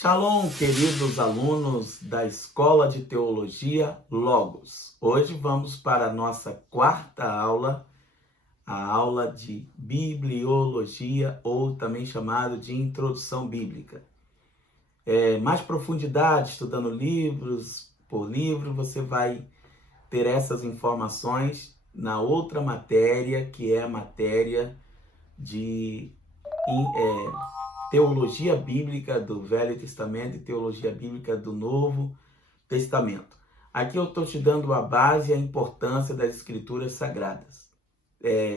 Shalom, queridos alunos da Escola de Teologia Logos. Hoje vamos para a nossa quarta aula, a aula de Bibliologia, ou também chamado de Introdução Bíblica. Mais profundidade, estudando livros por livro, você vai ter essas informações na outra matéria, que é a matéria de teologia bíblica do Velho Testamento e teologia bíblica do Novo Testamento. Aqui eu estou te dando a base e a importância das escrituras sagradas.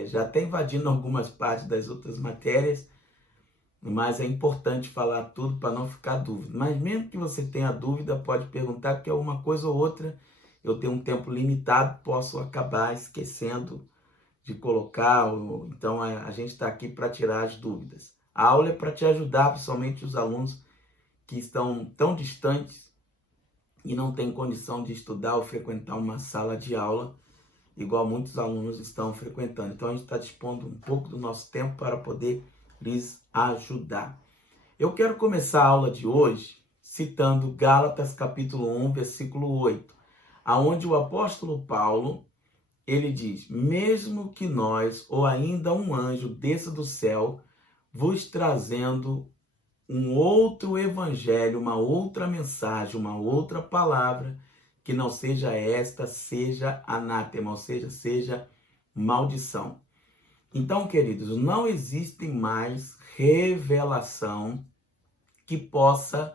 Já até invadindo algumas partes das outras matérias, mas é importante falar tudo para não ficar dúvida. Mas mesmo que você tenha dúvida, pode perguntar, porque uma coisa ou outra, eu tenho um tempo limitado, posso acabar esquecendo de colocar, então a gente está aqui para tirar as dúvidas. A aula é para te ajudar, principalmente os alunos que estão tão distantes e não têm condição de estudar ou frequentar uma sala de aula, igual muitos alunos estão frequentando. Então a gente está dispondo um pouco do nosso tempo para poder lhes ajudar. Eu quero começar a aula de hoje citando Gálatas capítulo 1, versículo 8, aonde o apóstolo Paulo, ele diz: mesmo que nós, ou ainda um anjo, desça do céu, vos trazendo um outro evangelho, uma outra mensagem, uma outra palavra, que não seja esta, seja anátema, ou seja maldição. Então, queridos, não existe mais revelação que possa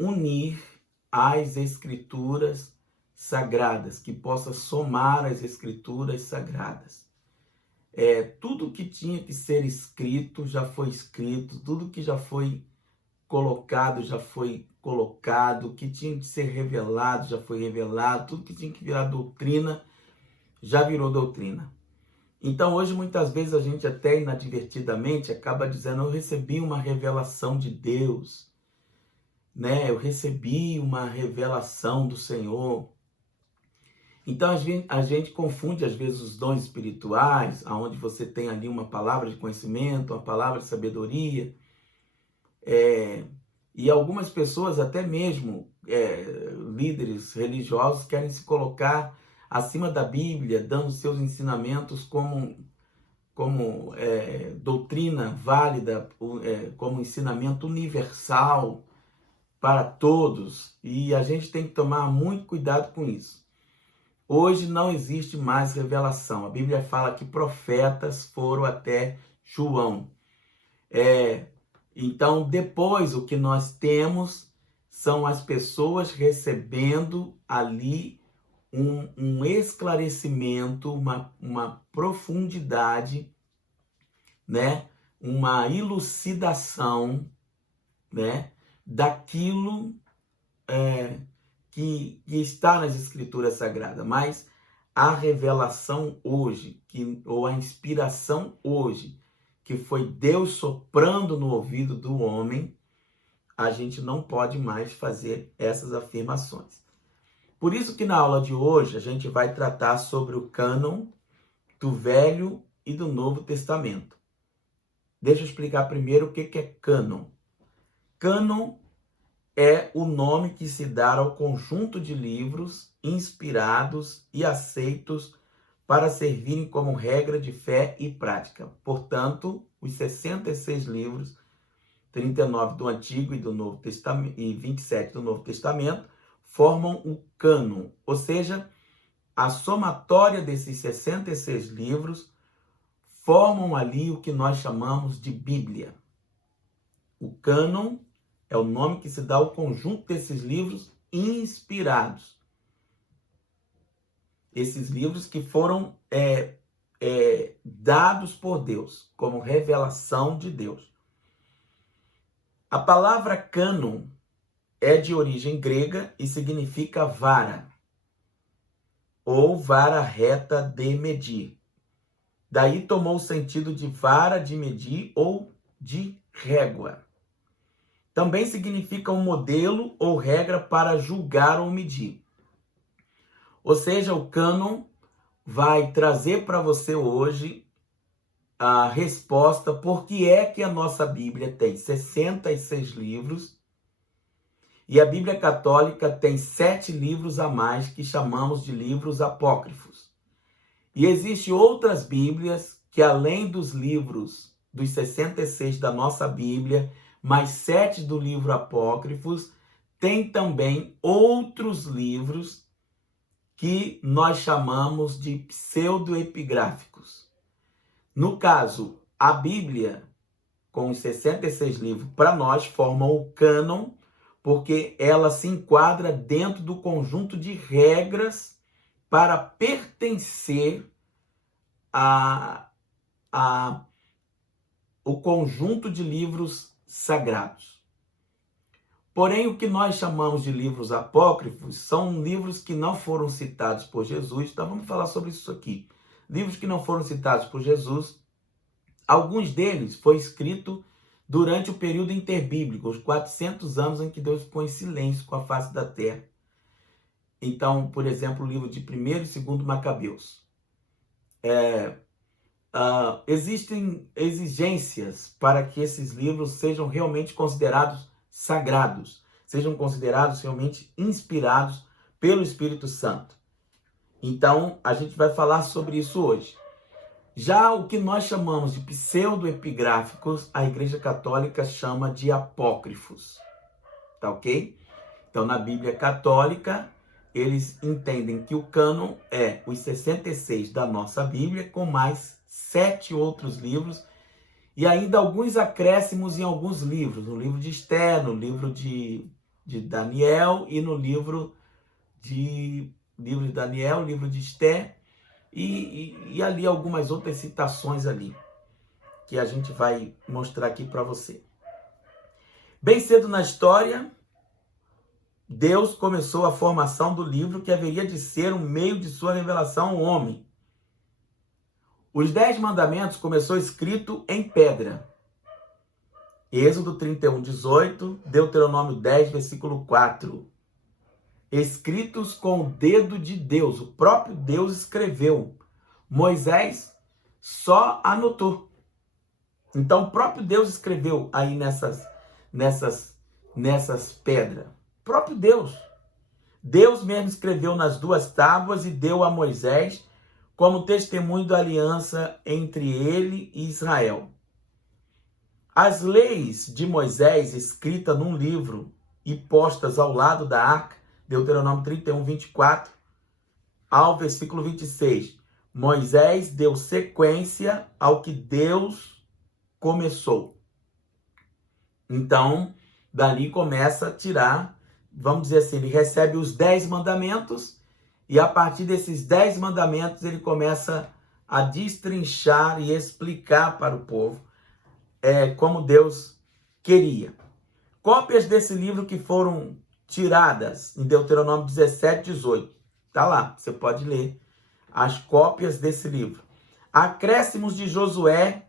unir as escrituras sagradas, que possa somar as escrituras sagradas. Tudo que tinha que ser escrito já foi escrito, tudo que já foi colocado já foi colocado, o que tinha que ser revelado já foi revelado, tudo que tinha que virar doutrina já virou doutrina. Então hoje muitas vezes a gente até inadvertidamente acaba dizendo: eu recebi uma revelação de Deus, né? Eu recebi uma revelação do Senhor. Então a gente confunde às vezes os dons espirituais, onde você tem ali uma palavra de conhecimento, uma palavra de sabedoria, e algumas pessoas, até mesmo líderes religiosos, querem se colocar acima da Bíblia, dando seus ensinamentos como doutrina válida, como ensinamento universal para todos, e a gente tem que tomar muito cuidado com isso. Hoje não existe mais revelação. A Bíblia fala que profetas foram até João. Então, depois, o que nós temos são as pessoas recebendo ali um esclarecimento, uma profundidade, né? Uma elucidação, né? Daquilo que está nas escrituras sagradas. Mas a revelação hoje, ou a inspiração hoje, que foi Deus soprando no ouvido do homem, a gente não pode mais fazer essas afirmações. Por isso que na aula de hoje a gente vai tratar sobre o cânon do Velho e do Novo Testamento. Deixa eu explicar primeiro o que é cânon. Cânon é o nome que se dá ao conjunto de livros inspirados e aceitos para servirem como regra de fé e prática. Portanto, os 66 livros, 39 do Antigo e do Novo Testamento e 27 do Novo Testamento, formam o cânon, ou seja, a somatória desses 66 livros formam ali o que nós chamamos de Bíblia. O cânon é o nome que se dá ao conjunto desses livros inspirados. Esses livros que foram dados por Deus, como revelação de Deus. A palavra cânon é de origem grega e significa vara, ou vara reta de medir. Daí tomou o sentido de vara de medir ou de régua. Também significa um modelo ou regra para julgar ou medir. Ou seja, o cânon vai trazer para você hoje a resposta por que é que a nossa Bíblia tem 66 livros E a Bíblia Católica tem 7 livros a mais que chamamos de livros apócrifos. E existem outras Bíblias que, além dos livros dos 66 da nossa Bíblia, mais 7 do livro apócrifos, tem também outros livros que nós chamamos de pseudoepigráficos. No caso, a Bíblia, com os 66 livros, para nós, formam o cânon, porque ela se enquadra dentro do conjunto de regras para pertencer o conjunto de livros sagrados. Porém, o que nós chamamos de livros apócrifos são livros que não foram citados por Jesus. Então, vamos falar sobre isso aqui. Livros que não foram citados por Jesus, alguns deles foi escrito durante o período interbíblico, os 400 anos em que Deus ficou em silêncio com a face da terra. Então, por exemplo, o livro de 1º e 2º Macabeus. Existem exigências para que esses livros sejam realmente considerados sagrados, sejam considerados realmente inspirados pelo Espírito Santo. Então, a gente vai falar sobre isso hoje. Já o que nós chamamos de pseudoepigráficos, a Igreja Católica chama de apócrifos. Tá ok? Então, na Bíblia Católica, eles entendem que o cânon é os 66 da nossa Bíblia, com mais 7 outros livros, e ainda alguns acréscimos em alguns livros, no livro de Esther, no livro de Daniel e no livro de Daniel, livro de Esther, e ali algumas outras citações ali, que a gente vai mostrar aqui para você. Bem cedo na história, Deus começou a formação do livro que haveria de ser um meio de sua revelação ao homem. Os 10 mandamentos começou escrito em pedra. Êxodo 31:18, Deuteronômio 10, versículo 4. Escritos com o dedo de Deus, o próprio Deus escreveu. Moisés só anotou. Então o próprio Deus escreveu aí nessas pedras. O próprio Deus. Deus mesmo escreveu nas 2 tábuas e deu a Moisés como testemunho da aliança entre ele e Israel. As leis de Moisés, escritas num livro e postas ao lado da arca, Deuteronômio 31, 24, ao versículo 26. Moisés deu sequência ao que Deus começou. Então, dali começa a tirar, vamos dizer assim, ele recebe os 10 mandamentos, e a partir desses 10 mandamentos ele começa a destrinchar e explicar para o povo como Deus queria. Cópias desse livro que foram tiradas em Deuteronômio 17, 18. Está lá, você pode ler as cópias desse livro. Acréscimos de Josué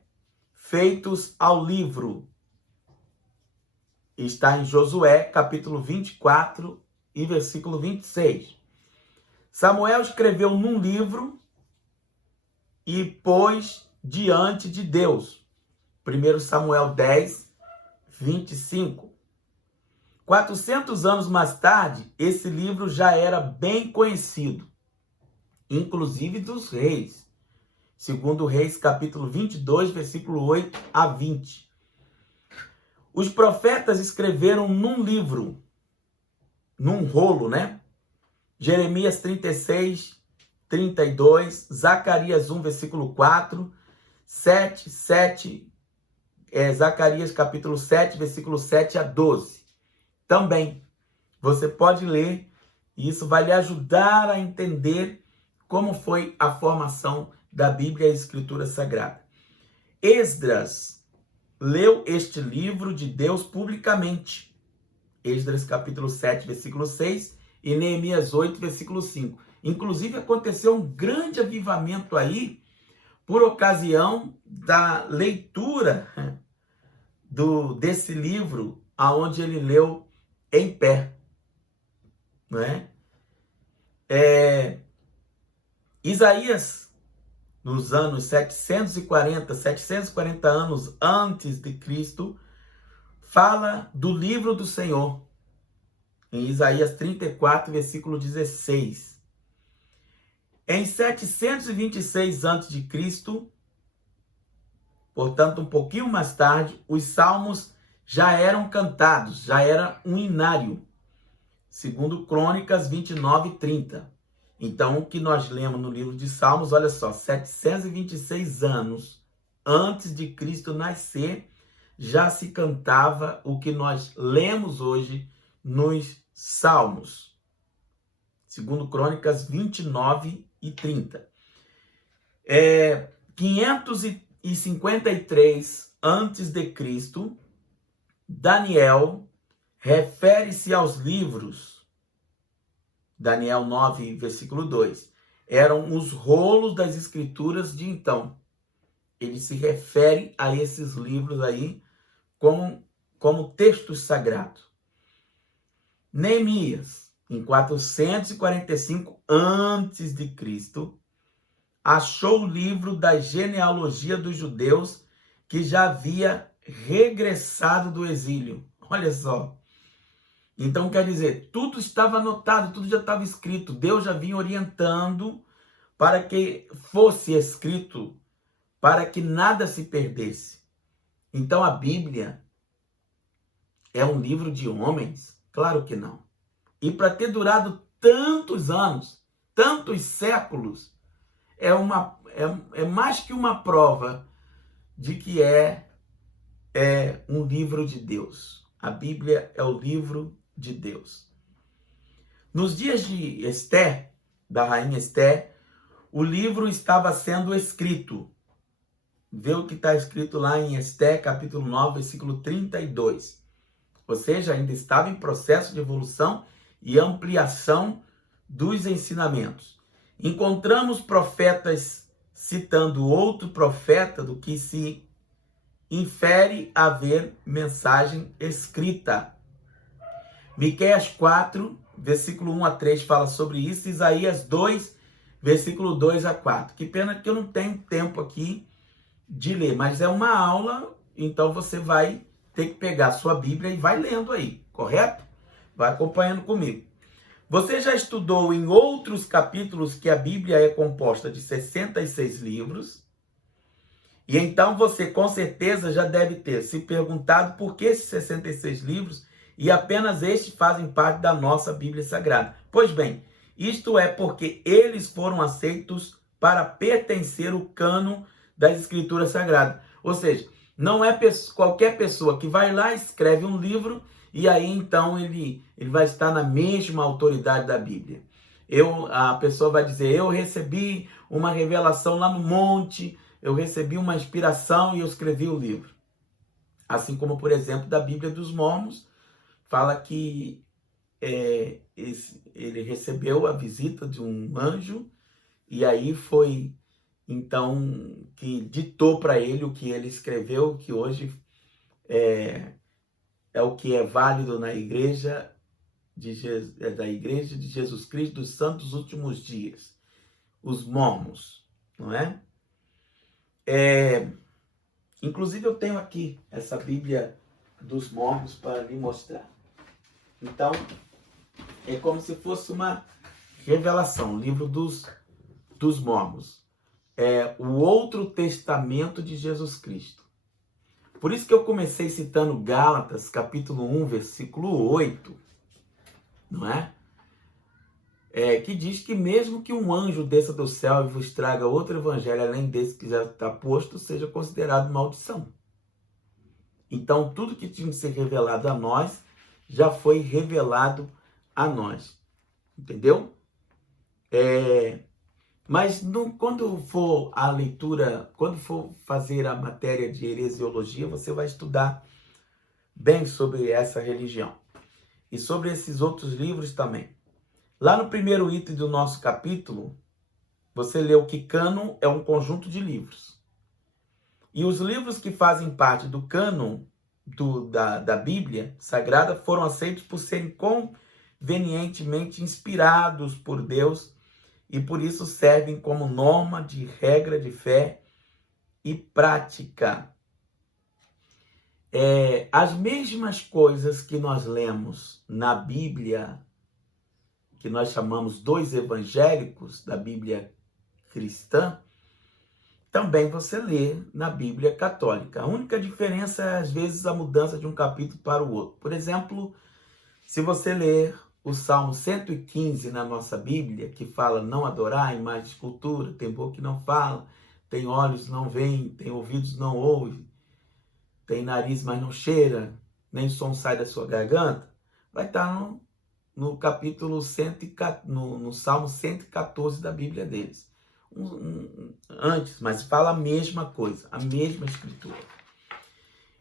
feitos ao livro. Está em Josué, capítulo 24 e versículo 26. Samuel escreveu num livro e pôs diante de Deus. 1 Samuel 10, 25. 400 anos mais tarde, esse livro já era bem conhecido, inclusive dos reis. Segundo Reis, capítulo 22, versículo 8 a 20. Os profetas escreveram num livro, num rolo, né? Jeremias 36, 32, Zacarias 1, versículo 4, 7, Zacarias capítulo 7, versículo 7 a 12. Também, você pode ler, e isso vai lhe ajudar a entender como foi a formação da Bíblia e a Escritura Sagrada. Esdras leu este livro de Deus publicamente. Esdras capítulo 7, versículo 6 e Neemias 8, versículo 5. Inclusive aconteceu um grande avivamento aí por ocasião da leitura desse livro, aonde ele leu em pé, não é? Isaías, nos anos 740 anos antes de Cristo, fala do livro do Senhor. em Isaías 34, versículo 16. Em 726 a.C., portanto, um pouquinho mais tarde, os salmos já eram cantados, já era um inário, segundo Crônicas 29 e 30. Então, o que nós lemos no livro de Salmos, olha só, 726 anos antes de Cristo nascer, já se cantava o que nós lemos hoje nos Salmos, segundo Crônicas 29 e 30. 553 antes de Cristo, Daniel refere-se aos livros, Daniel 9, versículo 2, eram os rolos das escrituras de então. Ele se refere a esses livros aí como textos sagrados. Neemias, em 445 antes de Cristo, achou o livro da genealogia dos judeus que já havia regressado do exílio. Olha só. Então, quer dizer, tudo estava anotado, tudo já estava escrito. Deus já vinha orientando para que fosse escrito, para que nada se perdesse. Então, a Bíblia é um livro de homens? Claro que não. E para ter durado tantos anos, tantos séculos, é mais que uma prova de que é um livro de Deus. A Bíblia é o livro de Deus. Nos dias de Esté, da rainha Esté, o livro estava sendo escrito. Vê o que está escrito lá em Esté, capítulo 9, versículo 32. Ou seja, ainda estava em processo de evolução e ampliação dos ensinamentos. Encontramos profetas citando outro profeta do que se infere haver mensagem escrita. Miqueias 4, versículo 1 a 3 fala sobre isso. Isaías 2, versículo 2 a 4. Que pena que eu não tenho tempo aqui de ler, mas é uma aula, então você vai ter que pegar a sua Bíblia e vai lendo aí, correto? Vai acompanhando comigo. Você já estudou em outros capítulos que a Bíblia é composta de 66 livros, e então você com certeza já deve ter se perguntado por que esses 66 livros e apenas estes fazem parte da nossa Bíblia Sagrada. Pois bem, isto é porque eles foram aceitos para pertencer ao cânon das Escrituras Sagradas. Ou seja, não é qualquer pessoa que vai lá, escreve um livro e aí então ele vai estar na mesma autoridade da Bíblia. A pessoa vai dizer, eu recebi uma revelação lá no monte, eu recebi uma inspiração e eu escrevi o livro. Assim como, por exemplo, da Bíblia dos Mormons, fala que ele recebeu a visita de um anjo e aí foi então que ditou para ele o que ele escreveu, que hoje é o que é válido na igreja da Igreja de Jesus Cristo dos Santos Últimos Dias, os Mormons, não é? Inclusive eu tenho aqui essa Bíblia dos Mormons para lhe mostrar. Então, é como se fosse uma revelação, o livro dos Mormons. É o outro testamento de Jesus Cristo. Por isso que eu comecei citando Gálatas, capítulo 1, versículo 8, não é? Que diz que mesmo que um anjo desça do céu e vos traga outro evangelho, além desse que já está posto, seja considerado maldição. Então, tudo que tinha que ser revelado a nós, já foi revelado a nós. Entendeu? Mas quando for a leitura, quando for fazer a matéria de heresiologia, você vai estudar bem sobre essa religião. E sobre esses outros livros também. Lá no primeiro item do nosso capítulo, você leu que cânon é um conjunto de livros. E os livros que fazem parte do cânon da Bíblia Sagrada foram aceitos por serem convenientemente inspirados por Deus e por isso servem como norma de regra de fé e prática. As mesmas coisas que nós lemos na Bíblia, que nós chamamos dos evangélicos, da Bíblia cristã, também você lê na Bíblia católica. A única diferença é, às vezes, a mudança de um capítulo para o outro. Por exemplo, se você ler o Salmo 115 na nossa Bíblia, que fala não adorar a imagem de escultura, tem boca que não fala, tem olhos não veem, tem ouvidos não ouvem, tem nariz mas não cheira, nem som sai da sua garganta, vai estar no capítulo 114, no Salmo 114 da Bíblia deles. Antes, mas fala a mesma coisa, a mesma escritura.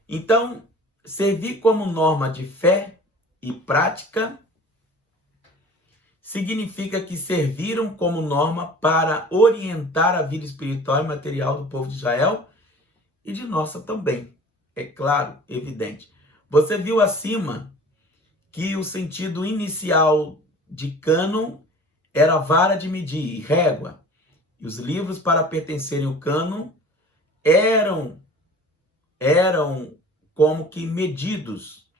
Então, servir como norma de fé e prática significa que serviram como norma para orientar a vida espiritual e material do povo de Israel e de nossa também. É claro, evidente. Você viu acima que o sentido inicial de cânon era vara de medir e régua. E os livros para pertencerem ao cânon eram como que medidos,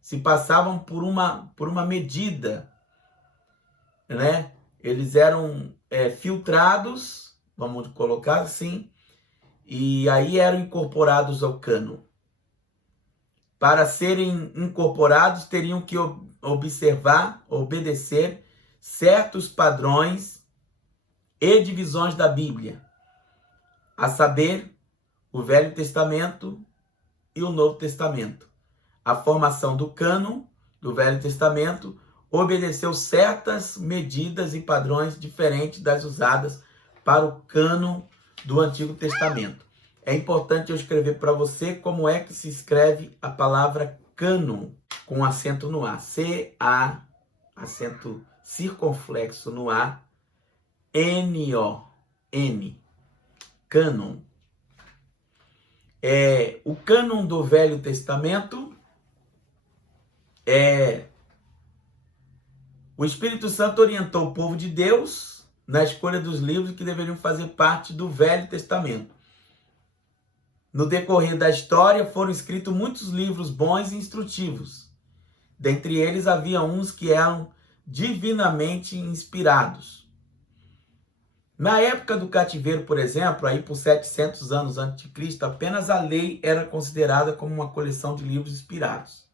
se passavam por uma medida, né? Eles eram filtrados, vamos colocar assim, e aí eram incorporados ao cânon. Para serem incorporados, teriam que observar, obedecer certos padrões e divisões da Bíblia, a saber, o Velho Testamento e o Novo Testamento. A formação do cânon do Velho Testamento obedeceu certas medidas e padrões diferentes das usadas para o cânon do Antigo Testamento. É importante eu escrever para você como é que se escreve a palavra cânon, com acento no A. C-A, acento circunflexo no A, N-O-N. Cânon. O cânon do Velho Testamento o Espírito Santo orientou o povo de Deus na escolha dos livros que deveriam fazer parte do Velho Testamento. No decorrer da história foram escritos muitos livros bons e instrutivos. Dentre eles havia uns que eram divinamente inspirados. Na época do cativeiro, por exemplo, aí por 700 anos antes de Cristo, apenas a lei era considerada como uma coleção de livros inspirados.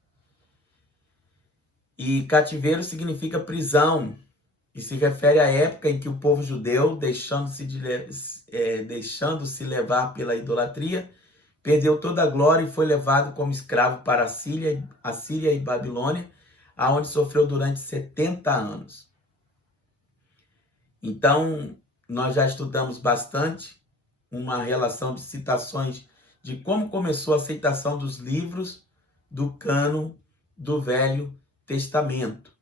E cativeiro significa prisão, e se refere à época em que o povo judeu, deixando-se levar pela idolatria, perdeu toda a glória e foi levado como escravo para a Síria e Babilônia, aonde sofreu durante 70 anos. Então, nós já estudamos bastante uma relação de citações de como começou a aceitação dos livros do cânon do Velho Testamento.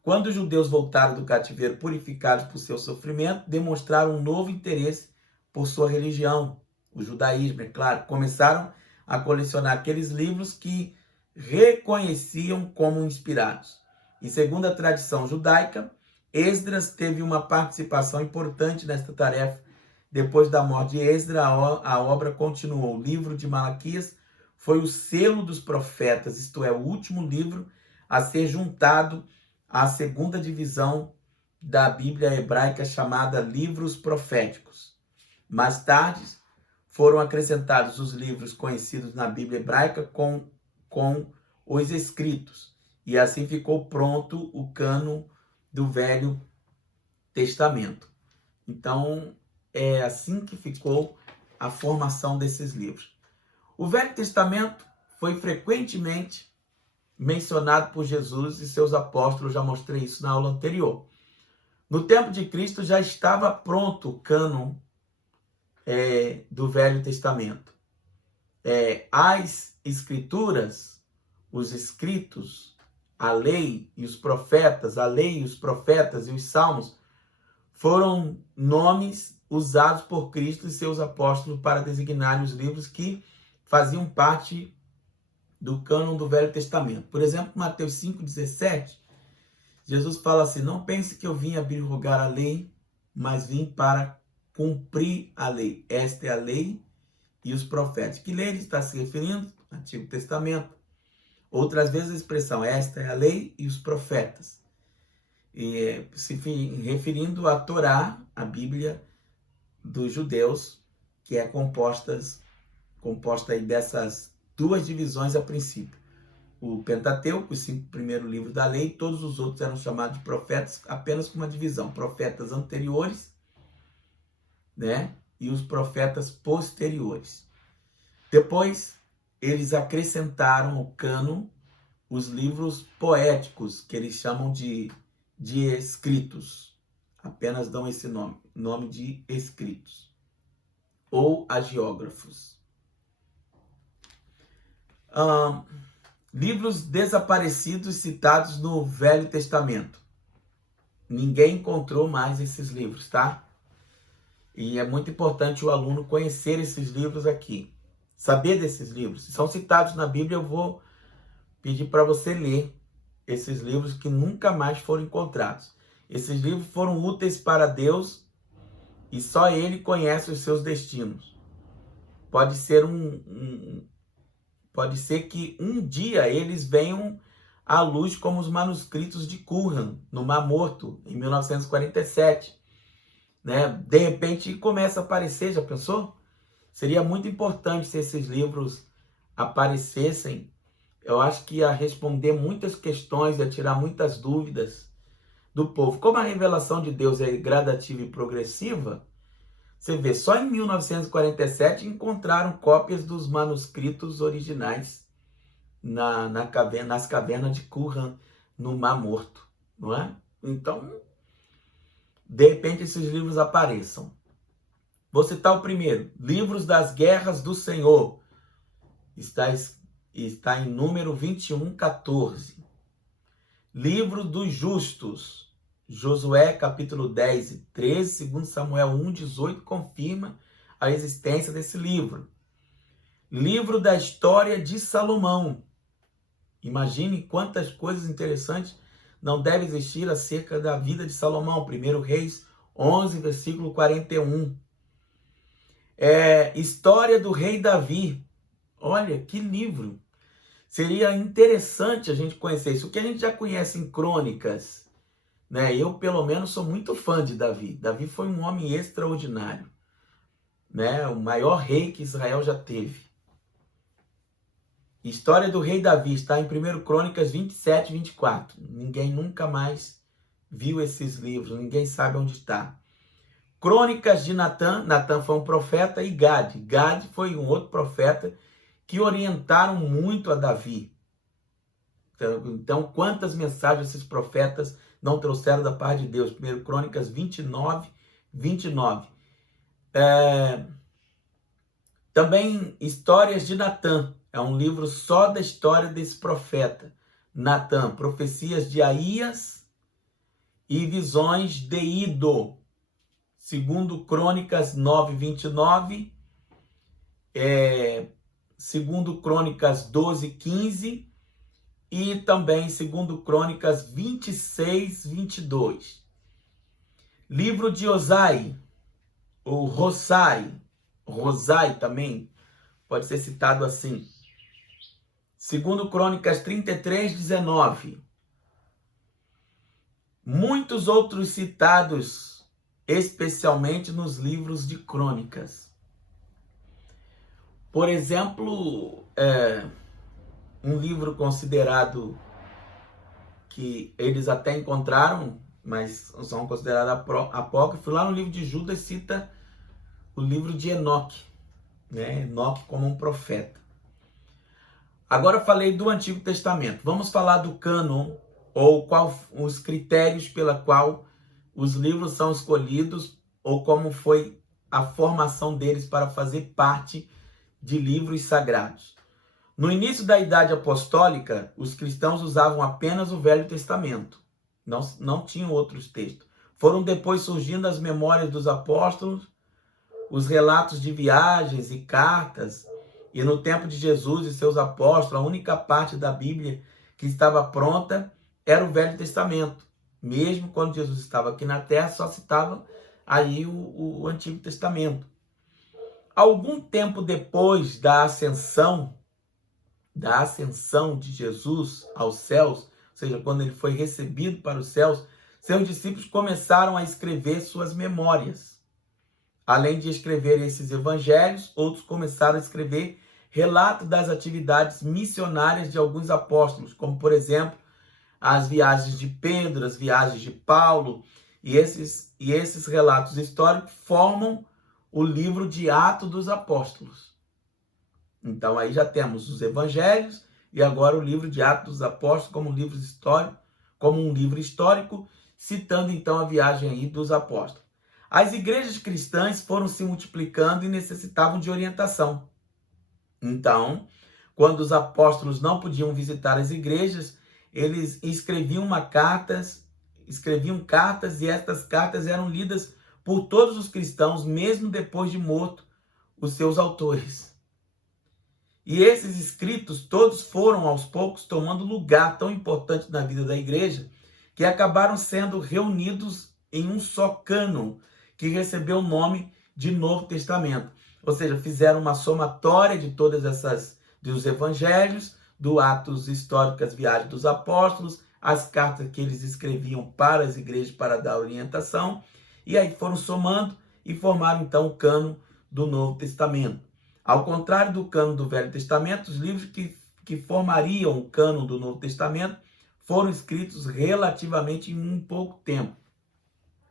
Quando os judeus voltaram do cativeiro purificados por seu sofrimento, demonstraram um novo interesse por sua religião, o judaísmo, é claro. Começaram a colecionar aqueles livros que reconheciam como inspirados. E segundo a tradição judaica, Esdras teve uma participação importante nesta tarefa. Depois da morte de Esdras, a obra continuou. O livro de Malaquias foi o selo dos profetas, isto é, o último livro a ser juntado à segunda divisão da Bíblia hebraica chamada livros proféticos. Mais tarde, foram acrescentados os livros conhecidos na Bíblia hebraica com os escritos. E assim ficou pronto o cânon do Velho Testamento. Então, é assim que ficou a formação desses livros. O Velho Testamento foi frequentemente mencionado por Jesus e seus apóstolos, já mostrei isso na aula anterior. No tempo de Cristo já estava pronto o cânon do Velho Testamento. As escrituras, os escritos, a lei e os profetas, a lei e os profetas e os salmos foram nomes usados por Cristo e seus apóstolos para designar os livros que faziam parte do cânon do Velho Testamento. Por exemplo, Mateus 5,17, Jesus fala assim: não pense que eu vim abrogar a lei, mas vim para cumprir a lei. Esta é a lei e os profetas. Que lei ele está se referindo? Antigo Testamento. Outras vezes a expressão, esta é a lei e os profetas. E se referindo à Torá, a Bíblia dos judeus, que é composta aí dessas duas divisões a princípio. O Pentateuco, os 5 primeiros livros da lei, todos os outros eram chamados de profetas apenas com uma divisão. Profetas anteriores, né? E os profetas posteriores. Depois, eles acrescentaram ao cânon os livros poéticos, que eles chamam de escritos. Apenas dão esse nome de escritos. Ou agiógrafos. Livros desaparecidos citados no Velho Testamento. Ninguém encontrou mais esses livros, tá? E é muito importante o aluno conhecer esses livros aqui. Saber desses livros. Se são citados na Bíblia, eu vou pedir para você ler esses livros que nunca mais foram encontrados. Esses livros foram úteis para Deus e só Ele conhece os seus destinos. Pode ser Pode ser que um dia eles venham à luz como os manuscritos de Qumran, no Mar Morto, em 1947. Né? De repente começa a aparecer, já pensou? Seria muito importante se esses livros aparecessem. Eu acho que ia responder muitas questões, ia tirar muitas dúvidas do povo. Como a revelação de Deus é gradativa e progressiva, você vê, só em 1947 encontraram cópias dos manuscritos originais nas cavernas de Qumran, no Mar Morto, não é? Então, de repente esses livros apareçam. Vou citar o primeiro, Livros das Guerras do Senhor. Está em número 21:14. Livro dos Justos. Josué capítulo 10 e 13, 2 Samuel 1:18 confirma a existência desse livro. Livro da História de Salomão. Imagine quantas coisas interessantes não devem existir acerca da vida de Salomão. 1 Reis 11, versículo 41. História do rei Davi. Olha, que livro. Seria interessante a gente conhecer isso. O que a gente já conhece em crônicas, né? Eu, pelo menos, sou muito fã de Davi. Davi foi um homem extraordinário, né? O maior rei que Israel já teve. História do rei Davi está em 1 Crônicas 27 e 24. Ninguém nunca mais viu esses livros, ninguém sabe onde está. Crônicas de Natã. Natã foi um profeta, e Gade. Gade foi um outro profeta que orientaram muito a Davi. Então, quantas mensagens esses profetas não trouxeram da parte de Deus? 1 Crônicas 29, 29. Também Histórias de Natã. É um livro só da história desse profeta. Natã, profecias de Aías e visões de Ido. 2 Crônicas 9, 29. 2 Crônicas 12, 15. E também 2 Crônicas 26, 22. Livro de Osai, ou Rosai. Rosai também pode ser citado assim. 2 Crônicas 33, 19. Muitos outros citados, especialmente nos livros de crônicas. Por exemplo, um livro considerado que eles até encontraram, mas são considerados apócrifos. Lá no livro de Judas cita o livro de Enoque, né? Enoque como um profeta. Agora falei do Antigo Testamento. Vamos falar do cânon, ou os critérios pela qual os livros são escolhidos, ou como foi a formação deles para fazer parte de livros sagrados. No início da Idade Apostólica, os cristãos usavam apenas o Velho Testamento. Não tinham outros textos. Foram depois surgindo as memórias dos apóstolos, os relatos de viagens e cartas. E no tempo de Jesus e seus apóstolos, a única parte da Bíblia que estava pronta era o Velho Testamento. Mesmo quando Jesus estava aqui na Terra, só citava aí o Antigo Testamento. Algum tempo depois da ascensão, da ascensão de Jesus aos céus, ou seja, quando ele foi recebido para os céus, seus discípulos começaram a escrever suas memórias. Além de escrever esses evangelhos, outros começaram a escrever relato das atividades missionárias de alguns apóstolos, como, por exemplo, as viagens de Pedro, as viagens de Paulo, e esses relatos históricos formam o livro de Atos dos Apóstolos. Então aí já temos os evangelhos e agora o livro de Atos dos Apóstolos como um livro histórico, citando então a viagem aí dos apóstolos. As igrejas cristãs foram se multiplicando e necessitavam de orientação. Então, quando os apóstolos não podiam visitar as igrejas, eles escreviam cartas e estas cartas eram lidas por todos os cristãos, mesmo depois de morto os seus autores. E esses escritos todos foram, aos poucos, tomando lugar tão importante na vida da igreja, que acabaram sendo reunidos em um só cânon, que recebeu o nome de Novo Testamento. Ou seja, fizeram uma somatória de todas dos evangelhos, do Atos Históricos, as viagens dos apóstolos, as cartas que eles escreviam para as igrejas para dar orientação, e aí foram somando e formaram então o cânon do Novo Testamento. Ao contrário do cânon do Velho Testamento, os livros que formariam o cânon do Novo Testamento foram escritos relativamente em um pouco tempo.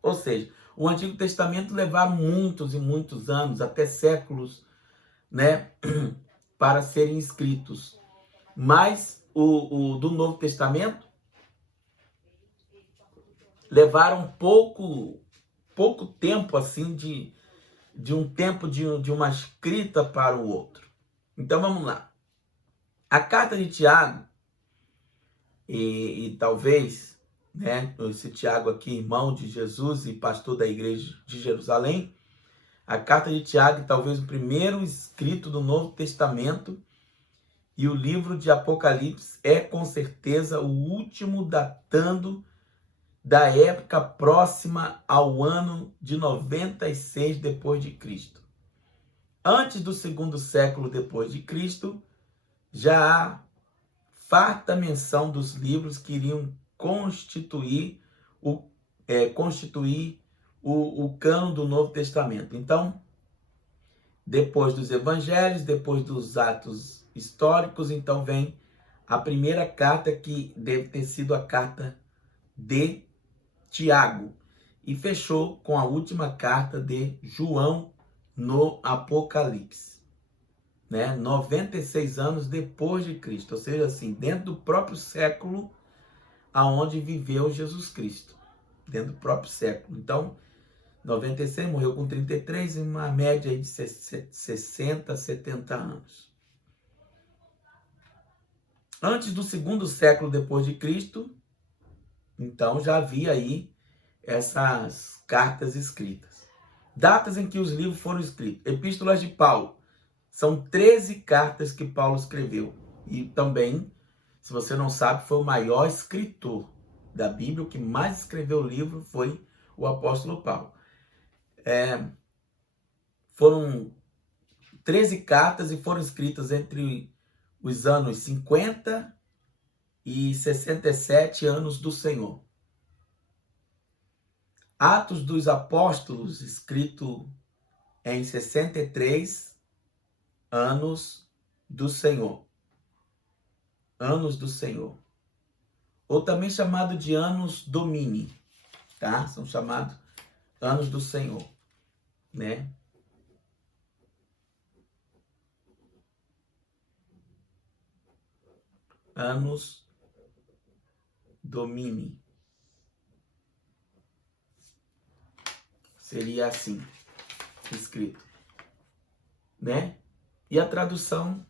Ou seja, o Antigo Testamento levaram muitos e muitos anos, até séculos, né, para serem escritos. Mas o do Novo Testamento levaram pouco tempo assim de um tempo de uma escrita para o outro. Então vamos lá. A carta de Tiago, e talvez, né, esse Tiago aqui, irmão de Jesus e pastor da igreja de Jerusalém, a carta de Tiago, talvez o primeiro escrito do Novo Testamento, e o livro de Apocalipse é com certeza o último datando da época próxima ao ano de 96 depois de Cristo. Antes do segundo século depois de Cristo, já há farta menção dos livros que iriam constituir o cânon do Novo Testamento. Então, depois dos evangelhos, depois dos atos históricos, então vem a primeira carta, que deve ter sido a carta de Tiago, e fechou com a última carta de João no Apocalipse, né? 96 anos depois de Cristo, ou seja, assim, dentro do próprio século aonde viveu Jesus Cristo, dentro do próprio século. Então, 96, morreu com 33, em uma média aí de 60, 70 anos. Antes do segundo século depois de Cristo, então já havia aí essas cartas escritas. Datas em que os livros foram escritos. Epístolas de Paulo. São 13 cartas que Paulo escreveu. E também, se você não sabe, foi o maior escritor da Bíblia. O que mais escreveu o livro foi o apóstolo Paulo. Foram 13 cartas e foram escritas entre os anos 50 e 67 anos do Senhor. Atos dos Apóstolos, escrito em 63 anos do Senhor. Anos do Senhor. Ou também chamado de anos domini, tá? São chamados anos do Senhor, né? Anos domini. Seria assim, escrito, né? E a tradução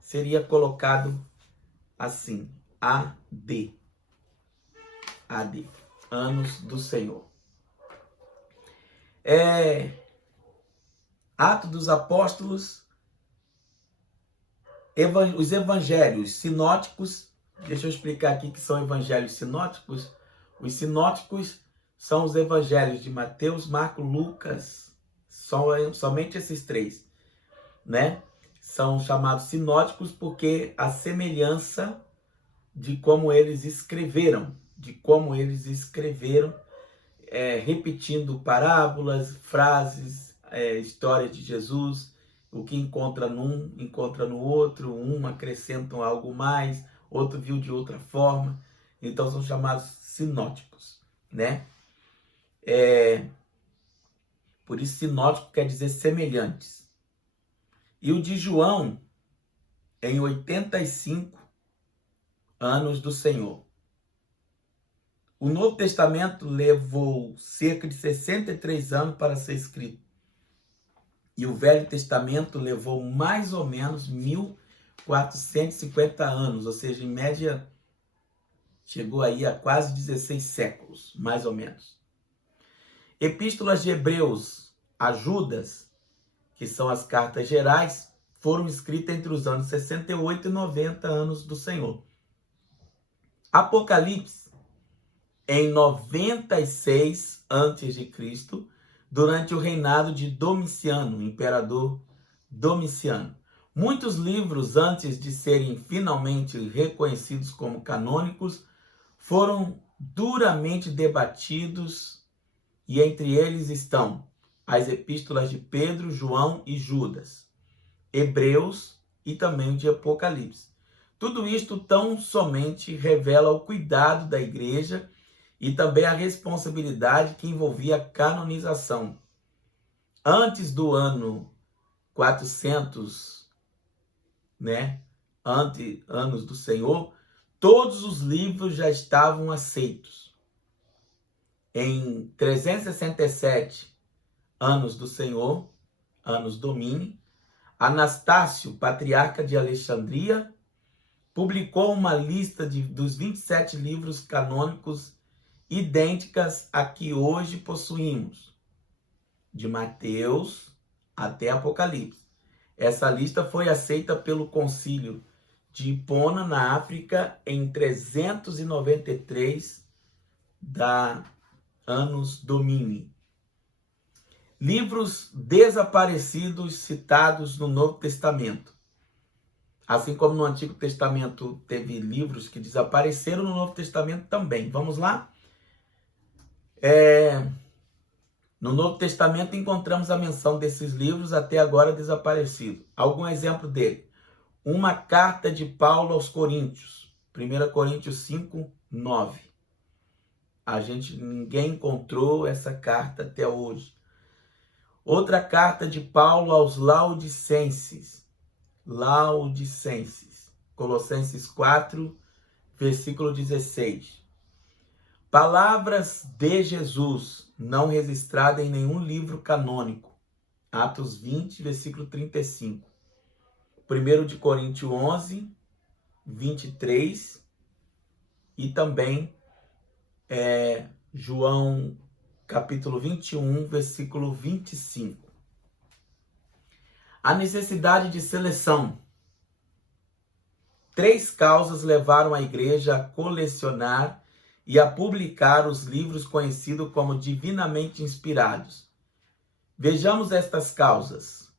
seria colocado assim, AD. AD, anos do Senhor. Atos dos Apóstolos, os evangelhos sinóticos. Deixa eu explicar aqui que são evangelhos sinóticos. Os sinóticos são os evangelhos de Mateus, Marcos, Lucas, somente esses três, né? são chamados sinóticos porque a semelhança de como eles escreveram, repetindo parábolas, frases, histórias de Jesus, o que encontra num, encontra no outro, um acrescenta algo mais, outro viu de outra forma, então são chamados sinóticos, né? Por isso sinótico quer dizer semelhantes. E o de João, em 85 anos do Senhor. O Novo Testamento levou cerca de 63 anos para ser escrito. E o Velho Testamento levou mais ou menos 1450 anos, ou seja, em média, chegou aí a quase 16 séculos, mais ou menos. Epístolas de Hebreus a Judas, que são as cartas gerais, foram escritas entre os anos 68 e 90 anos do Senhor. Apocalipse, em 96 a.C., durante o reinado de Domiciano, imperador Domiciano. Muitos livros, antes de serem finalmente reconhecidos como canônicos, foram duramente debatidos e entre eles estão as epístolas de Pedro, João e Judas, Hebreus e também o de Apocalipse. Tudo isto tão somente revela o cuidado da igreja e também a responsabilidade que envolvia a canonização. Antes do ano 400, anos do Senhor, todos os livros já estavam aceitos. Em 367 anos do Senhor, anos domini, Anastácio, patriarca de Alexandria, publicou uma lista dos 27 livros canônicos idênticas a que hoje possuímos, de Mateus até Apocalipse. Essa lista foi aceita pelo concílio de Hipona, na África, em 393 anos domini. Livros desaparecidos citados no Novo Testamento. Assim como no Antigo Testamento teve livros que desapareceram, no Novo Testamento também. Vamos lá? No Novo Testamento encontramos a menção desses livros até agora desaparecidos. Algum exemplo dele? Uma carta de Paulo aos Coríntios, 1 Coríntios 5, 9. Ninguém encontrou essa carta até hoje. Outra carta de Paulo aos Laodicenses, Colossenses 4, versículo 16. Palavras de Jesus, não registrada em nenhum livro canônico. Atos 20, versículo 35. 1 de Coríntios 11, 23. E também João, capítulo 21, versículo 25. A necessidade de seleção. 3 causas levaram a igreja a colecionar e a publicar os livros conhecidos como divinamente inspirados. Vejamos estas causas.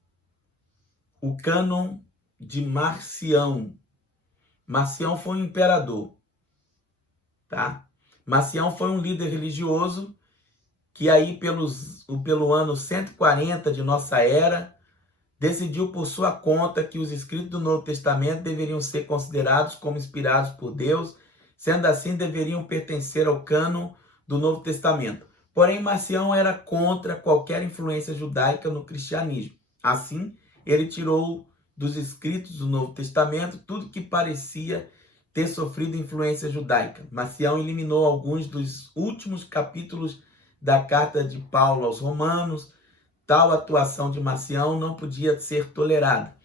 O cânon de Marcião. Marcião foi um imperador, tá? Marcião foi um líder religioso que aí pelo ano 140 de nossa era, decidiu por sua conta que os escritos do Novo Testamento deveriam ser considerados como inspirados por Deus, sendo assim deveriam pertencer ao cânon do Novo Testamento. Porém, Marcião era contra qualquer influência judaica no cristianismo. Assim, ele tirou dos escritos do Novo Testamento tudo que parecia ter sofrido influência judaica. Marcião eliminou alguns dos últimos capítulos da carta de Paulo aos Romanos. Tal atuação de Marcião não podia ser tolerada.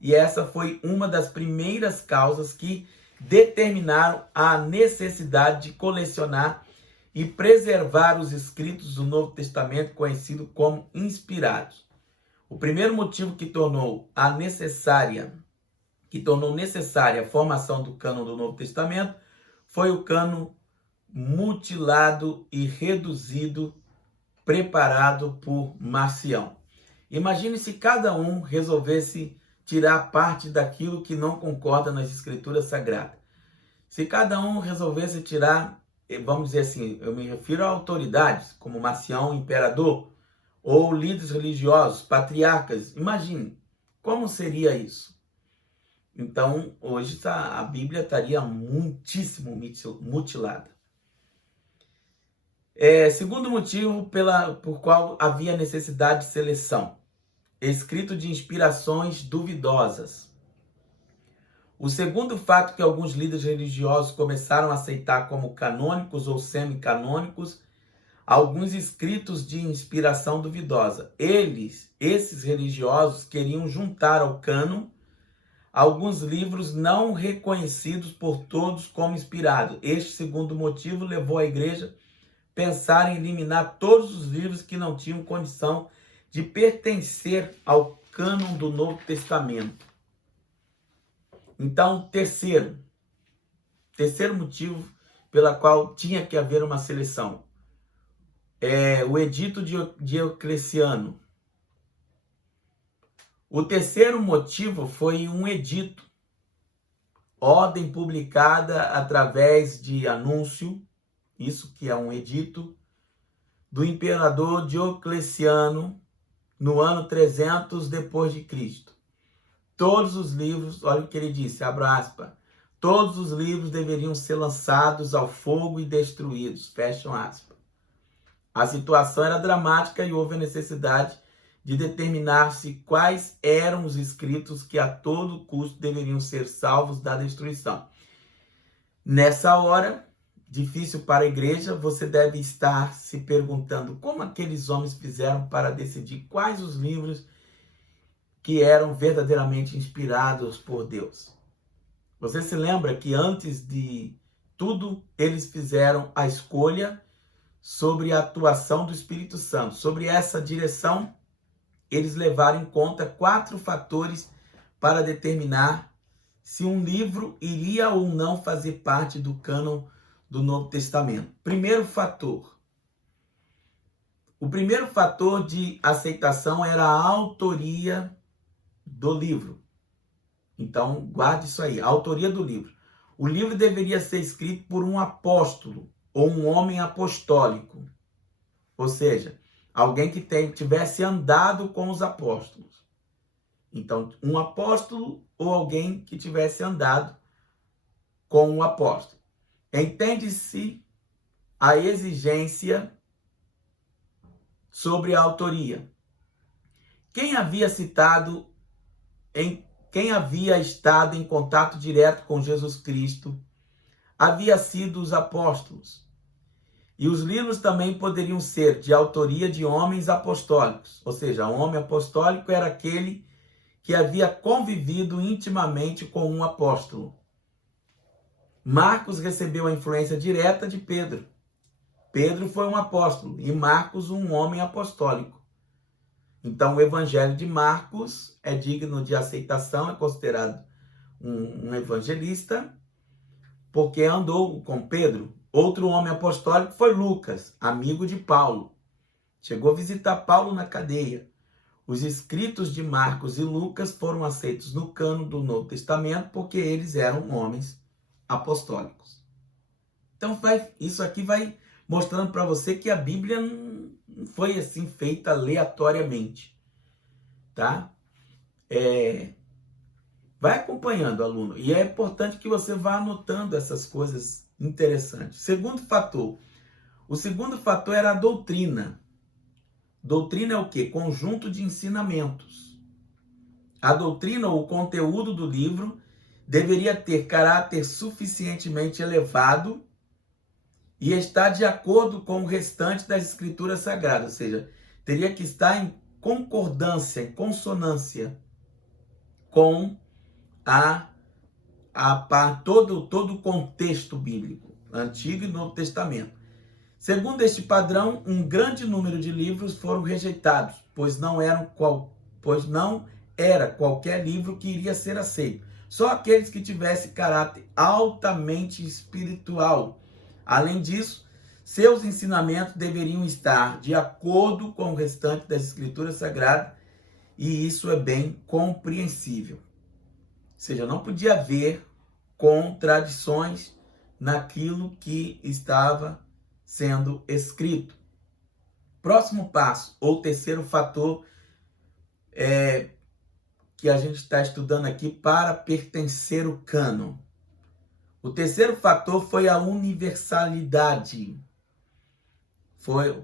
E essa foi uma das primeiras causas que determinaram a necessidade de colecionar e preservar os escritos do Novo Testamento, conhecidos como inspirados. O primeiro motivo que tornou necessária a formação do cânon do Novo Testamento foi o cânon mutilado e reduzido, preparado por Marcião. Imagine se cada um resolvesse tirar parte daquilo que não concorda nas escrituras sagradas. Se cada um resolvesse tirar, vamos dizer assim, eu me refiro a autoridades, como Marcião, imperador, ou líderes religiosos, patriarcas, imagine, como seria isso? Então, hoje a Bíblia estaria muitíssimo mutilada. Segundo motivo por qual havia necessidade de seleção. Escrito de inspirações duvidosas. O segundo fato que alguns líderes religiosos começaram a aceitar como canônicos ou semi-canônicos, alguns escritos de inspiração duvidosa. Esses religiosos queriam juntar ao cânon alguns livros não reconhecidos por todos como inspirados. Este segundo motivo levou a igreja a pensar em eliminar todos os livros que não tinham condição de pertencer ao cânon do Novo Testamento. Então, terceiro motivo pela qual tinha que haver uma seleção. O edito de Diocleciano. O terceiro motivo foi um edito, ordem publicada através de anúncio, isso que é um edito, do imperador Diocleciano no ano 300 depois de Cristo. Todos os livros, olha o que ele disse, abro aspas, todos os livros deveriam ser lançados ao fogo e destruídos, fecham aspas. A situação era dramática e houve a necessidade de determinar-se quais eram os escritos que a todo custo deveriam ser salvos da destruição. Nessa hora, difícil para a igreja, você deve estar se perguntando como aqueles homens fizeram para decidir quais os livros que eram verdadeiramente inspirados por Deus. Você se lembra que antes de tudo, eles fizeram a escolha sobre a atuação do Espírito Santo. Sobre essa direção, eles levaram em conta 4 fatores para determinar se um livro iria ou não fazer parte do cânon do Novo Testamento. O primeiro fator de aceitação era a autoria do livro. Então, guarde isso aí, a autoria do livro. O livro deveria ser escrito por um apóstolo ou um homem apostólico. Ou seja, alguém que tivesse andado com os apóstolos. Então, um apóstolo ou alguém que tivesse andado com o apóstolo. Entende-se a exigência sobre a autoria. Quem havia estado em contato direto com Jesus Cristo havia sido os apóstolos. E os livros também poderiam ser de autoria de homens apostólicos. Ou seja, um homem apostólico era aquele que havia convivido intimamente com um apóstolo. Marcos recebeu a influência direta de Pedro. Pedro foi um apóstolo e Marcos um homem apostólico. Então, o evangelho de Marcos é digno de aceitação, é considerado um evangelista, porque andou com Pedro. Outro homem apostólico foi Lucas, amigo de Paulo. Chegou a visitar Paulo na cadeia. Os escritos de Marcos e Lucas foram aceitos no cânon do Novo Testamento porque eles eram homens apostólicos. Então, isso aqui vai mostrando para você que a Bíblia não foi assim feita aleatoriamente, tá? Vai acompanhando, aluno, e é importante que você vá anotando essas coisas interessantes. Segundo fator. O segundo fator era a doutrina. Doutrina é o quê? Conjunto de ensinamentos. A doutrina ou o conteúdo do livro deveria ter caráter suficientemente elevado e estar de acordo com o restante das escrituras sagradas, ou seja, teria que estar em concordância, em consonância com todo o contexto bíblico, Antigo e Novo Testamento. Segundo este padrão, um grande número de livros foram rejeitados, pois não era qualquer livro que iria ser aceito. Só aqueles que tivessem caráter altamente espiritual. Além disso, seus ensinamentos deveriam estar de acordo com o restante das Escrituras Sagradas e isso é bem compreensível. Ou seja, não podia haver contradições naquilo que estava sendo escrito. Próximo passo, ou terceiro fator que a gente está estudando aqui para pertencer ao cânon. O terceiro fator foi a universalidade.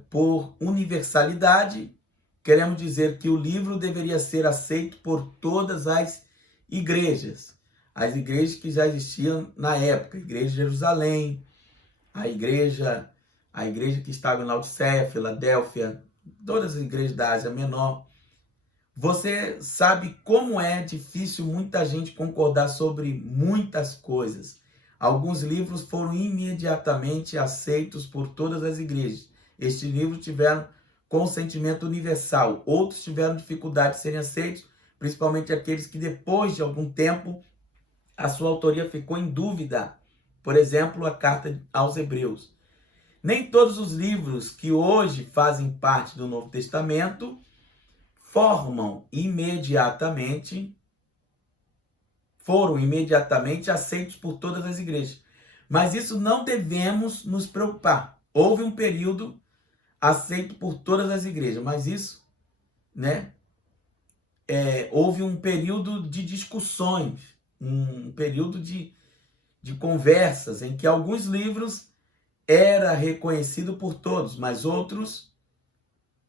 Por universalidade, queremos dizer que o livro deveria ser aceito por todas as igrejas. As igrejas que já existiam na época, a igreja de Jerusalém, a igreja que estava em Laodiceia, Filadélfia, todas as igrejas da Ásia Menor. Você sabe como é difícil muita gente concordar sobre muitas coisas. Alguns livros foram imediatamente aceitos por todas as igrejas. Estes livros tiveram consentimento universal. Outros tiveram dificuldade de serem aceitos, principalmente aqueles que depois de algum tempo a sua autoria ficou em dúvida. Por exemplo, a carta aos Hebreus. Nem todos os livros que hoje fazem parte do Novo Testamento foram imediatamente aceitos por todas as igrejas. Mas isso não devemos nos preocupar. Houve um período aceito por todas as igrejas, mas isso, houve um período de discussões, um período de conversas, em que alguns livros era reconhecido por todos, mas outros,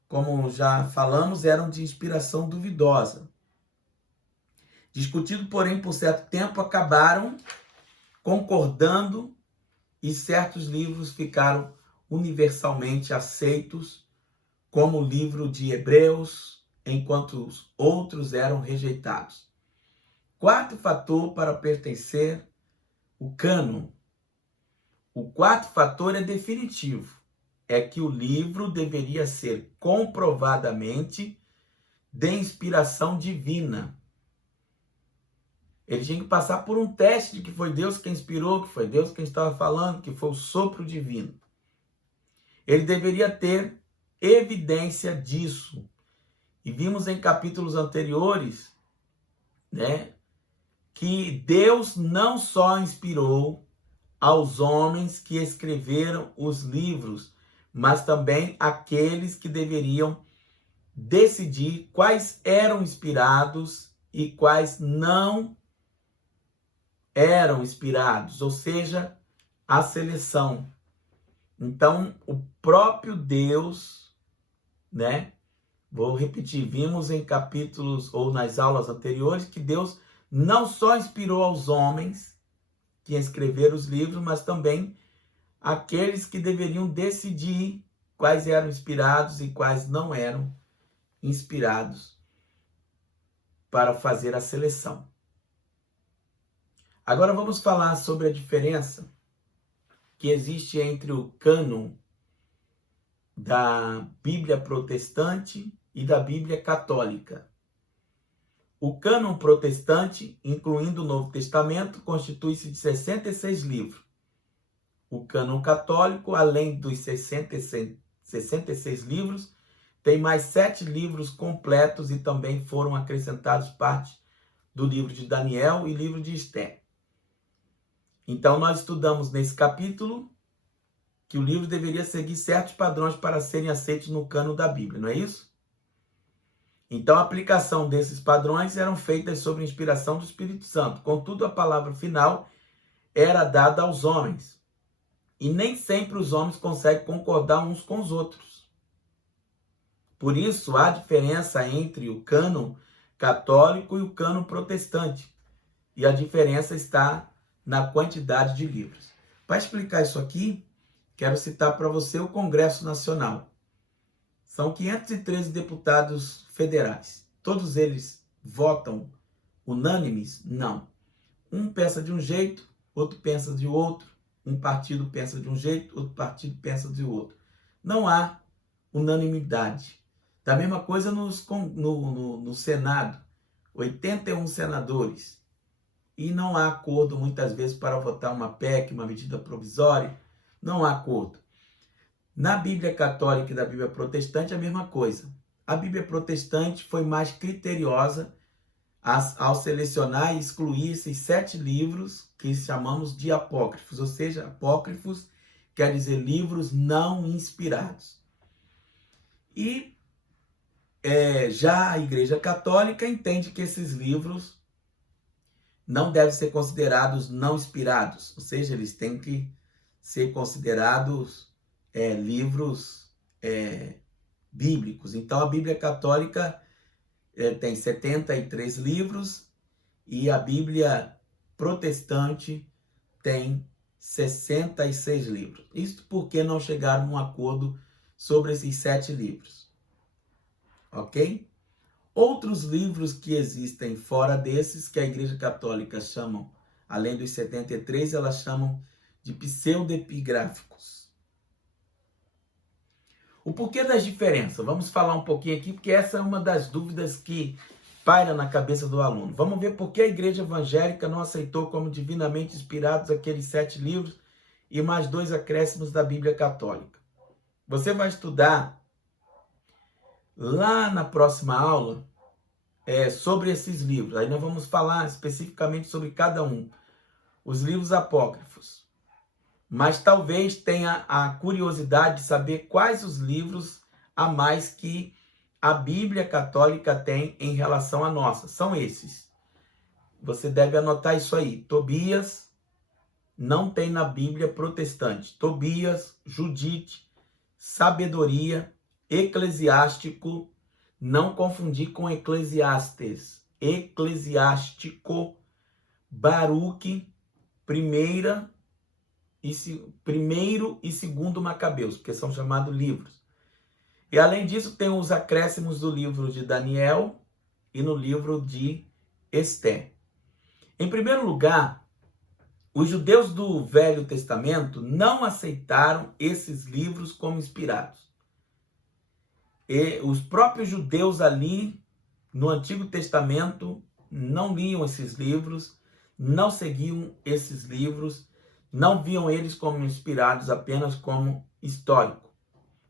como já falamos, eram de inspiração duvidosa. Discutido, porém, por certo tempo, acabaram concordando e certos livros ficaram universalmente aceitos, como o livro de Hebreus, enquanto os outros eram rejeitados. Quarto fator para pertencer ao cânon. O quarto fator é definitivo. É que o livro deveria ser comprovadamente de inspiração divina. Ele tinha que passar por um teste de que foi Deus quem inspirou, que foi Deus quem estava falando, que foi o sopro divino. Ele deveria ter evidência disso. E vimos em capítulos anteriores, que Deus não só inspirou aos homens que escreveram os livros, mas também aqueles que deveriam decidir quais eram inspirados e quais não eram inspirados, ou seja, a seleção. Então, o próprio Deus, vou repetir, vimos em capítulos ou nas aulas anteriores que Deus não só inspirou aos homens que escreveram os livros, mas também aqueles que deveriam decidir quais eram inspirados e quais não eram inspirados para fazer a seleção. Agora vamos falar sobre a diferença que existe entre o cânon da Bíblia protestante e da Bíblia católica. O cânon protestante, incluindo o Novo Testamento, constitui-se de 66 livros. O cânon católico, além dos 66 livros, tem mais 7 livros completos e também foram acrescentados parte do livro de Daniel e livro de Esther. Então, nós estudamos nesse capítulo que o livro deveria seguir certos padrões para serem aceitos no cânon da Bíblia, não é isso? Então, a aplicação desses padrões eram feitas sob inspiração do Espírito Santo. Contudo, a palavra final era dada aos homens. E nem sempre os homens conseguem concordar uns com os outros. Por isso, há diferença entre o cânon católico e o cânon protestante. E a diferença está na quantidade de livros. Para explicar isso aqui, quero citar para você o Congresso Nacional. São 513 deputados federais. Todos eles votam unânimes? Não. Um pensa de um jeito, outro pensa de outro. Um partido pensa de um jeito, outro partido pensa de outro. Não há unanimidade. Da mesma coisa no Senado. 81 senadores. E não há acordo, muitas vezes, para votar uma PEC, uma medida provisória. Não há acordo. Na Bíblia católica e da Bíblia protestante, a mesma coisa. A Bíblia protestante foi mais criteriosa ao selecionar e excluir esses 7 livros que chamamos de apócrifos, ou seja, apócrifos quer dizer livros não inspirados. E já a Igreja Católica entende que esses livros não devem ser considerados não inspirados, ou seja, eles têm que ser considerados livros bíblicos. Então, a Bíblia Católica tem 73 livros e a Bíblia Protestante tem 66 livros. Isso porque não chegaram a um acordo sobre esses 7 livros. Ok? Outros livros que existem fora desses, que a Igreja Católica chamam, além dos 73, elas chamam de pseudepigráficos. O porquê das diferenças? Vamos falar um pouquinho aqui, porque essa é uma das dúvidas que paira na cabeça do aluno. Vamos ver por que a Igreja Evangélica não aceitou como divinamente inspirados aqueles 7 livros e mais 2 acréscimos da Bíblia Católica. Você vai estudar lá na próxima aula sobre esses livros. Aí nós vamos falar especificamente sobre cada um. Os livros apócrifos. Mas talvez tenha a curiosidade de saber quais os livros a mais que a Bíblia Católica tem em relação à nossa. São esses. Você deve anotar isso aí. Tobias não tem na Bíblia protestante. Tobias, Judite, Sabedoria, Eclesiástico, não confundir com Eclesiastes. Eclesiástico, Baruque, primeiro e segundo Macabeus, porque são chamados livros. E além disso, tem os acréscimos do livro de Daniel e no livro de Esté. Em primeiro lugar, os judeus do Velho Testamento não aceitaram esses livros como inspirados. E os próprios judeus ali no Antigo Testamento não liam esses livros, não seguiam esses livros, não viam eles como inspirados, apenas como histórico.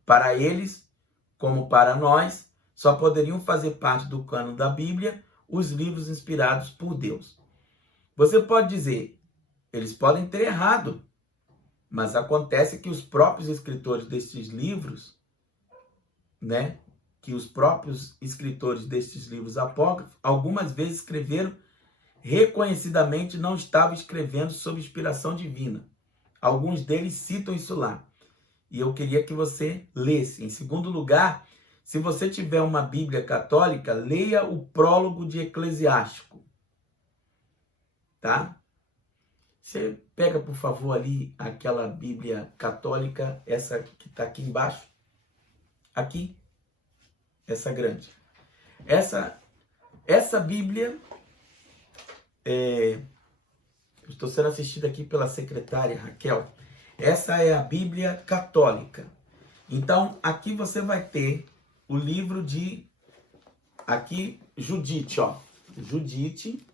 Para eles, como para nós, só poderiam fazer parte do cânon da Bíblia os livros inspirados por Deus. Você pode dizer, eles podem ter errado, mas acontece que os próprios escritores destes livros, que os próprios escritores destes livros apócrifos, algumas vezes escreveram reconhecidamente não estavam escrevendo sob inspiração divina. Alguns deles citam isso lá. E eu queria que você lesse. Em segundo lugar, se você tiver uma Bíblia católica, leia o prólogo de Eclesiástico. Tá? Você pega, por favor, ali aquela Bíblia católica, essa que está aqui embaixo. Aqui. Essa grande. Essa Bíblia... eu estou sendo assistido aqui pela secretária Raquel. Essa é a Bíblia Católica. Então, aqui você vai ter o livro de... Aqui, Judite, ó. Judite.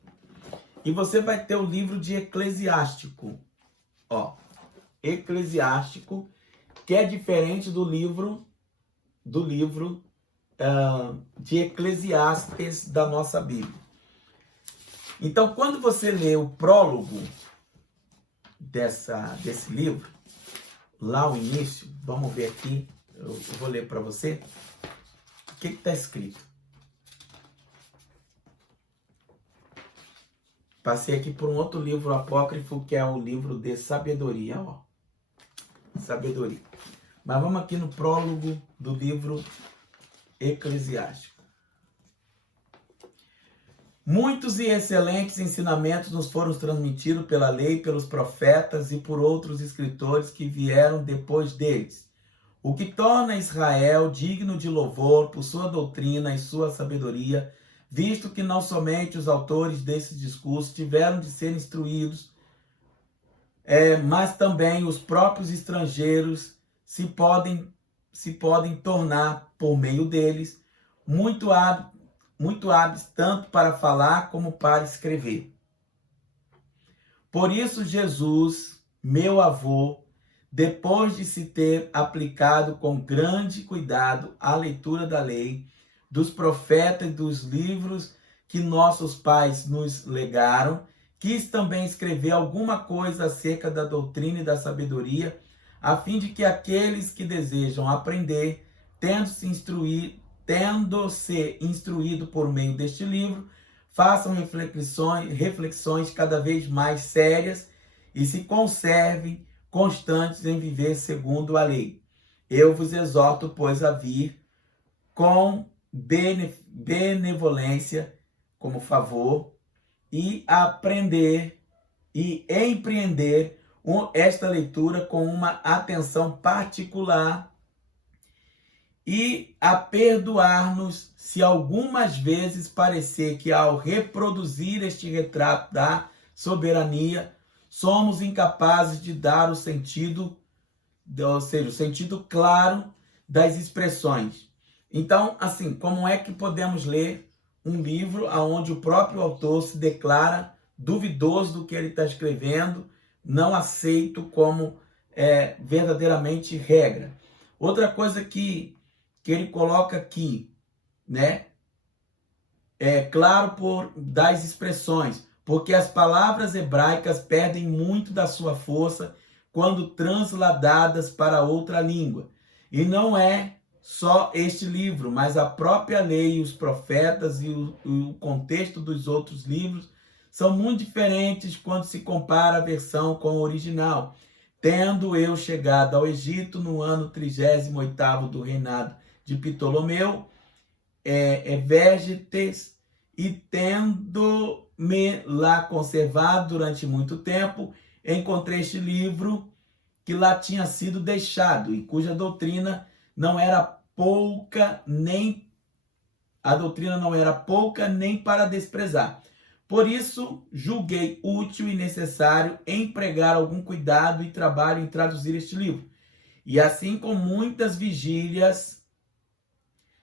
E você vai ter o livro de Eclesiástico. Ó. Eclesiástico, que é diferente do livro de Eclesiastes da nossa Bíblia. Então, quando você lê o prólogo desse livro, lá o início, vamos ver aqui, eu vou ler para você, o que está escrito. Passei aqui por um outro livro apócrifo, que é o livro de Sabedoria, ó. Sabedoria. Mas vamos aqui no prólogo do livro Eclesiástico. Muitos e excelentes ensinamentos nos foram transmitidos pela lei, pelos profetas e por outros escritores que vieram depois deles, o que torna Israel digno de louvor por sua doutrina e sua sabedoria, visto que não somente os autores desses discursos tiveram de ser instruídos, mas também os próprios estrangeiros se podem tornar, por meio deles, muito hábeis tanto para falar como para escrever. Por isso Jesus, meu avô, depois de se ter aplicado com grande cuidado à leitura da lei, dos profetas e dos livros que nossos pais nos legaram, quis também escrever alguma coisa acerca da doutrina e da sabedoria, a fim de que aqueles que desejam aprender, tendo-se instruído por meio deste livro, façam reflexões cada vez mais sérias e se conservem constantes em viver segundo a lei. Eu vos exorto, pois, a vir com benevolência, como favor, e aprender e empreender esta leitura com uma atenção particular e a perdoar-nos se algumas vezes parecer que ao reproduzir este retrato da soberania, somos incapazes de dar o sentido, ou seja, o sentido claro das expressões. Então, assim, como é que podemos ler um livro onde o próprio autor se declara duvidoso do que ele está escrevendo, não aceito como verdadeiramente regra? Outra coisa que ele coloca aqui, né? É claro das expressões, porque as palavras hebraicas perdem muito da sua força quando transladadas para outra língua. E não é só este livro, mas a própria lei, os profetas e o contexto dos outros livros são muito diferentes quando se compara a versão com o original. Tendo eu chegado ao Egito no ano 38º do reinado de Ptolomeu, Vérgetes, e tendo-me lá conservado durante muito tempo, encontrei este livro que lá tinha sido deixado e cuja doutrina não era pouca nem para desprezar. Por isso, julguei útil e necessário empregar algum cuidado e trabalho em traduzir este livro. E assim, com muitas vigílias,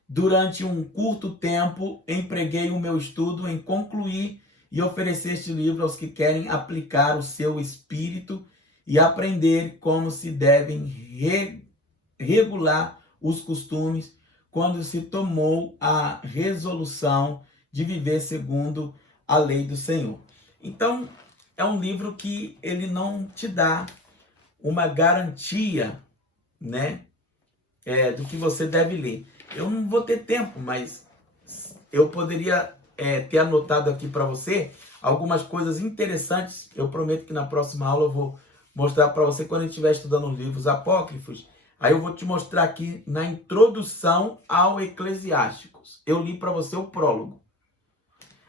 durante um curto tempo, empreguei o meu estudo em concluir e oferecer este livro aos que querem aplicar o seu espírito e aprender como se devem regular os costumes quando se tomou a resolução de viver segundo a lei do Senhor. Então, é um livro que ele não te dá uma garantia, né, do que você deve ler. Eu não vou ter tempo, mas eu poderia ter anotado aqui para você algumas coisas interessantes. Eu prometo que na próxima aula eu vou mostrar para você quando a gente estiver estudando os livros apócrifos. Aí eu vou te mostrar aqui na introdução ao Eclesiásticos. Eu li para você o prólogo.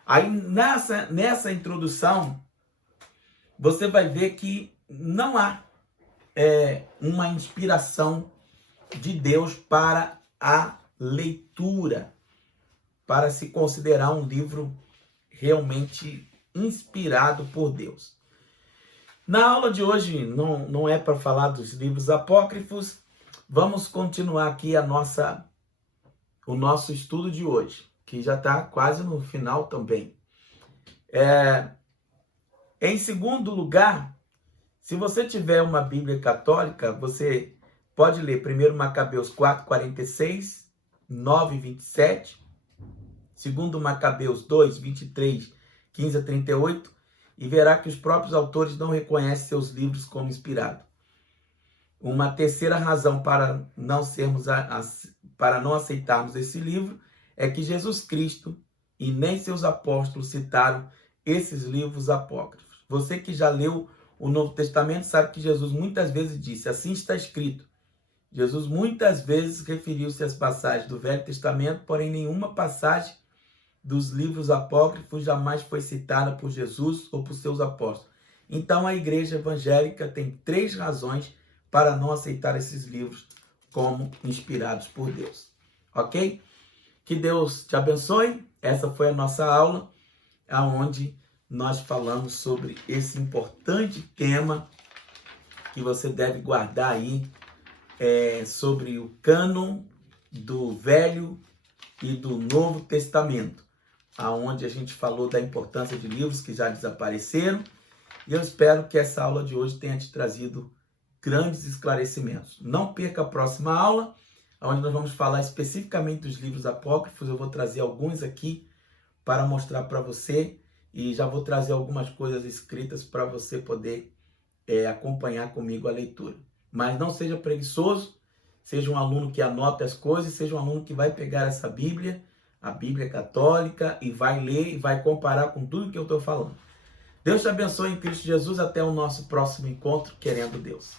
Aí nessa introdução, você vai ver que não há uma inspiração de Deus para a leitura, para se considerar um livro realmente inspirado por Deus. Na aula de hoje, não é para falar dos livros apócrifos, vamos continuar aqui o nosso estudo de hoje, que já está quase no final também. Em segundo lugar, se você tiver uma Bíblia católica, você pode ler 1 Macabeus 4:46, 9:27, 2 Macabeus 2:23, 15 a 38, e verá que os próprios autores não reconhecem seus livros como inspirados. Uma terceira razão para não aceitarmos esse livro é que Jesus Cristo e nem seus apóstolos citaram esses livros apócrifos. Você que já leu o Novo Testamento sabe que Jesus muitas vezes disse, assim está escrito. Jesus muitas vezes referiu-se às passagens do Velho Testamento, porém nenhuma passagem dos livros apócrifos jamais foi citada por Jesus ou por seus apóstolos. Então a igreja evangélica tem 3 razões para não aceitar esses livros como inspirados por Deus. Ok? Que Deus te abençoe. Essa foi a nossa aula, onde nós falamos sobre esse importante tema que você deve guardar aí, sobre o cânon do Velho e do Novo Testamento, aonde a gente falou da importância de livros que já desapareceram, e eu espero que essa aula de hoje tenha te trazido grandes esclarecimentos. Não perca a próxima aula, onde nós vamos falar especificamente dos livros apócrifos. Eu vou trazer alguns aqui para mostrar para você e já vou trazer algumas coisas escritas para você poder acompanhar comigo a leitura. Mas não seja preguiçoso, seja um aluno que anota as coisas, seja um aluno que vai pegar essa Bíblia, a Bíblia católica, e vai ler e vai comparar com tudo que eu estou falando. Deus te abençoe em Cristo Jesus. Até o nosso próximo encontro, querendo Deus.